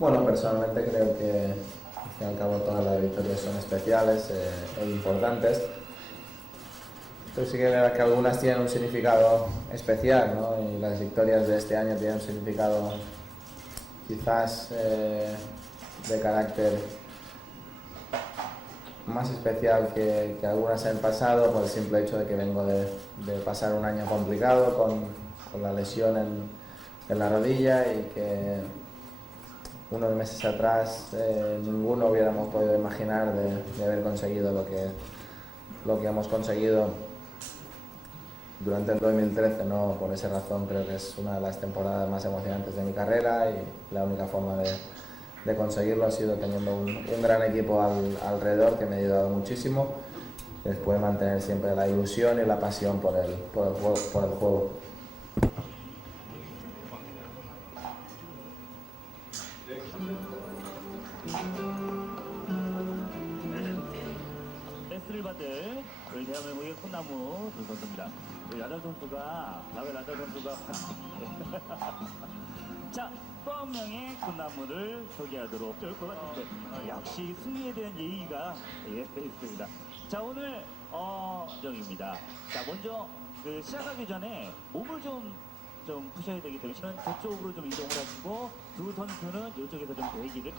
Bueno, personalmente creo que al fin y al cabo todas las victorias son especiales e importantes. Pero sí que es verdad que algunas tienen un significado especial, ¿no? Y las victorias de este año tienen un significado quizás de carácter más especial que algunas en el pasado, por el simple hecho de que vengo de pasar un año complicado con la lesión en la rodilla, y que unos meses atrás ninguno hubiéramos podido imaginar de haber conseguido lo que hemos conseguido durante el 2013, ¿no? Por esa razón creo que es una de las temporadas más emocionantes de mi carrera, y la única forma de conseguirlo ha sido teniendo un gran equipo alrededor que me ha ayudado muchísimo, y después mantener siempre la ilusión y la pasión por el juego. S를 받을 우리 대한민국의 꽃나무 두 선수입니다. 라달 선수가 라달 선수가 자, 또 한 명의 꽃나무를 소개하도록 될 것 같은데 역시 승리에 대한 예의가 있습니다. 자, 오늘 정입니다. 자, 먼저 시작하기 전에 몸을 좀 푸셔야 되기 때문에 저쪽으로 좀 이동을 하시고 두 선수는 이쪽에서 좀 대기를.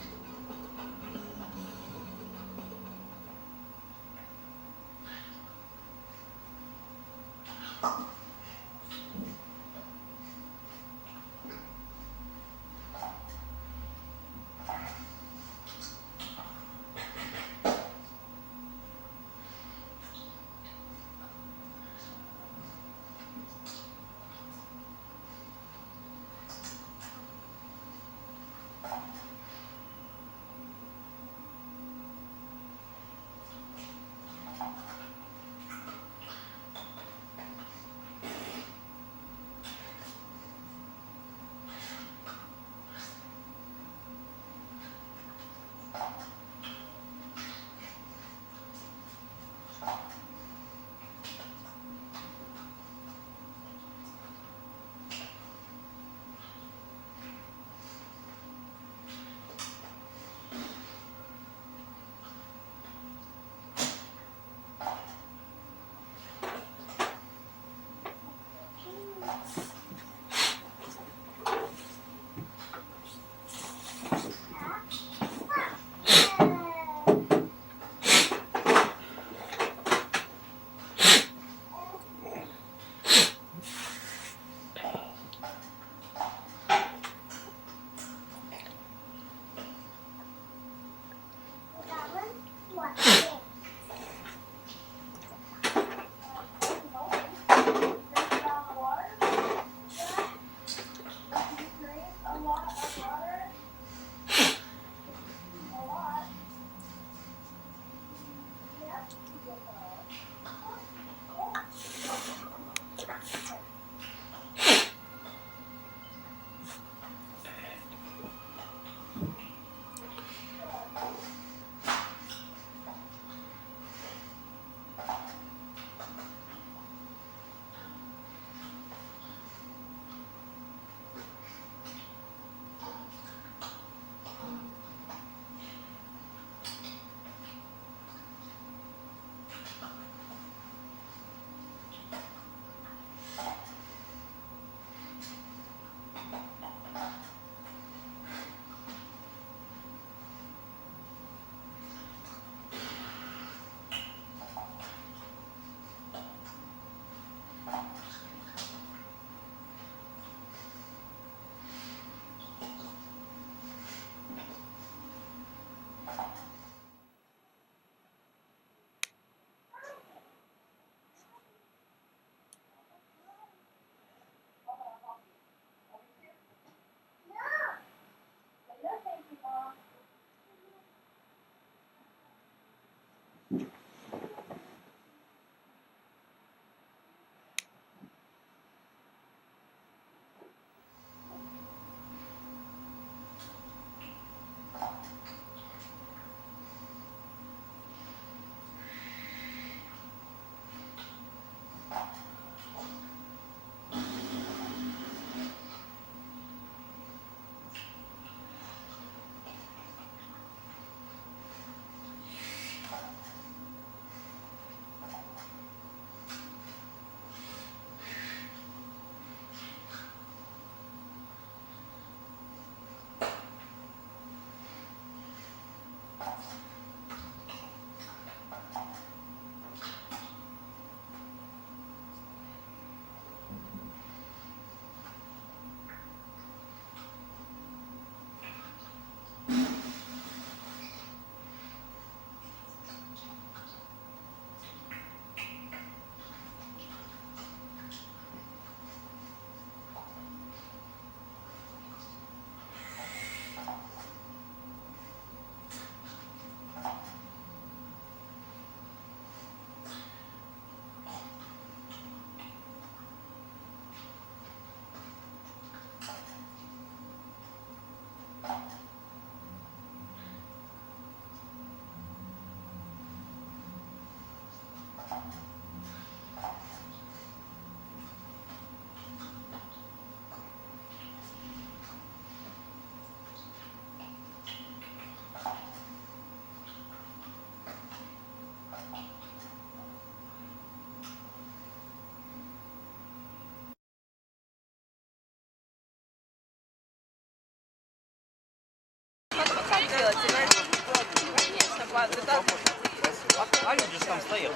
А люди же там стоят.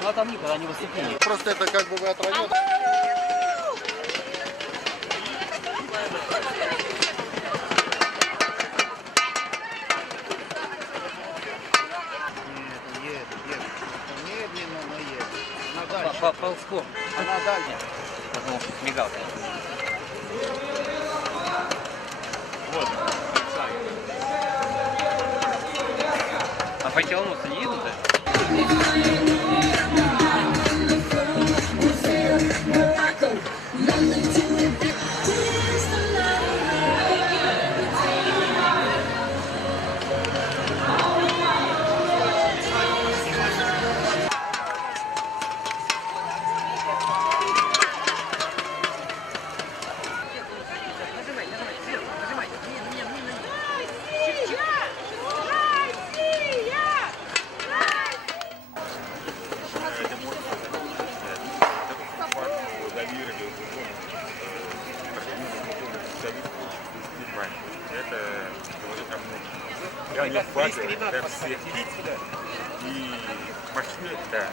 Ну а там никогда не выступление. Просто это как бы вы отравили. Медленно, но едет. На дальше. Ползком. На дальше. Потому что мигалка. Вот. А по километру не едут? Это говорит о многом. Я не факел, как все. И машины, да.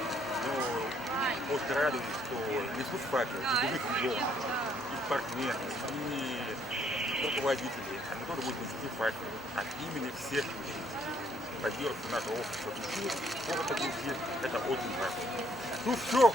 Но очень радуюсь, что несут факел, и других ребят, и партнеры, и руководители. Они тоже будут нести факел от имени всех людей. Поддержку нашего общества души, города души. Это очень важно. Ну все,